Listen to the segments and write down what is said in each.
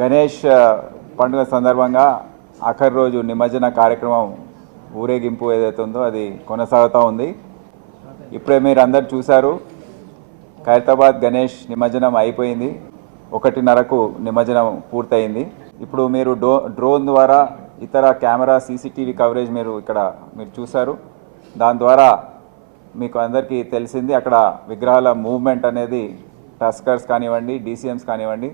గణేష్ పండుగ సందర్భంగా ఆఖరి రోజు నిమజ్జన కార్యక్రమం ఊరేగింపు ఏదైతే ఉందో అది కొనసాగుతూ ఉంది. ఇప్పుడే మీరు అందరు చూశారు, ఖైరతాబాద్ గణేష్ నిమజ్జనం అయిపోయింది. 1:30కు నిమజ్జనం పూర్తయింది. ఇప్పుడు మీరు డ్రోన్ ద్వారా ఇతర కెమెరా సీసీటీవీ కవరేజ్ మీరు చూశారు. దాని ద్వారా మీకు అందరికీ తెలిసింది అక్కడ విగ్రహాల మూవ్మెంట్ అనేది టస్కర్స్ కానివ్వండి, డీసీఎంస్ కానివ్వండి,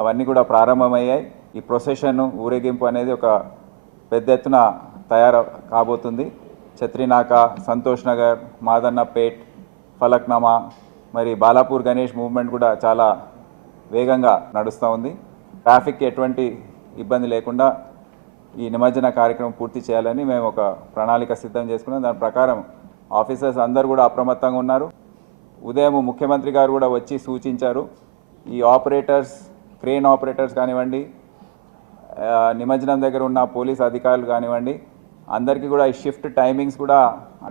అవన్నీ కూడా ప్రారంభమయ్యాయి. ఈ ప్రొసెషన్ ఊరేగింపు అనేది ఒక పెద్ద ఎత్తున తయారు కాబోతుంది. ఛత్రినాక, సంతోష్ నగర్, మాదన్నపేట్, ఫలక్నామా, మరి బాలాపూర్ గణేష్ మూవ్మెంట్ కూడా చాలా వేగంగా నడుస్తూ ఉంది. ట్రాఫిక్కి ఎటువంటి ఇబ్బంది లేకుండా ఈ నిమజ్జన కార్యక్రమం పూర్తి చేయాలని మేము ఒక ప్రణాళిక సిద్ధం చేసుకున్నాం. దాని ప్రకారం ఆఫీసర్స్ అందరూ కూడా అప్రమత్తంగా ఉన్నారు. ఉదయం ముఖ్యమంత్రి గారు కూడా వచ్చి సూచించారు, ఈ ఆపరేటర్స్, క్రేన్ ఆపరేటర్స్ కానివ్వండి, నిమజ్జనం దగ్గర ఉన్న పోలీస్ అధికారులు కానివ్వండి, అందరికీ కూడా ఈ షిఫ్ట్ టైమింగ్స్ కూడా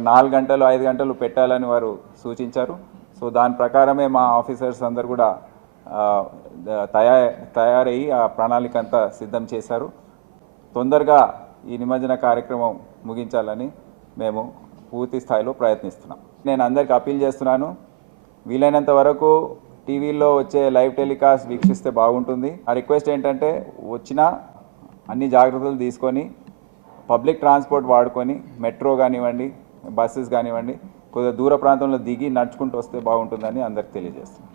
4 గంటలు 5 గంటలు పెట్టాలని వారు సూచించారు. సో దాని ప్రకారమే మా ఆఫీసర్స్ అందరు కూడా తయారయ్యి ఆ ప్రణాళిక అంతా సిద్ధం చేశారు. తొందరగా ఈ నిమజ్జన కార్యక్రమం ముగించాలని మేము పూర్తి స్థాయిలో ప్రయత్నిస్తున్నాం. నేను అందరికీ అప్పీల్ చేస్తున్నాను, వీలైనంత వరకు టీవీలో వచ్చే లైవ్ టెలికాస్ట్ వీక్షిస్తే బాగుంటుంది. ఆ రిక్వెస్ట్ ఏంటంటే, వచ్చినా అన్ని జాగ్రత్తలు తీసుకొని పబ్లిక్ ట్రాన్స్పోర్ట్ వాడుకొని, మెట్రో కానివ్వండి, బస్సెస్ కానివ్వండి, కొద్దిగా దూర ప్రాంతంలో దిగి నడుచుకుంటూ వస్తే బాగుంటుందని అందరికి తెలియజేస్తున్నాను.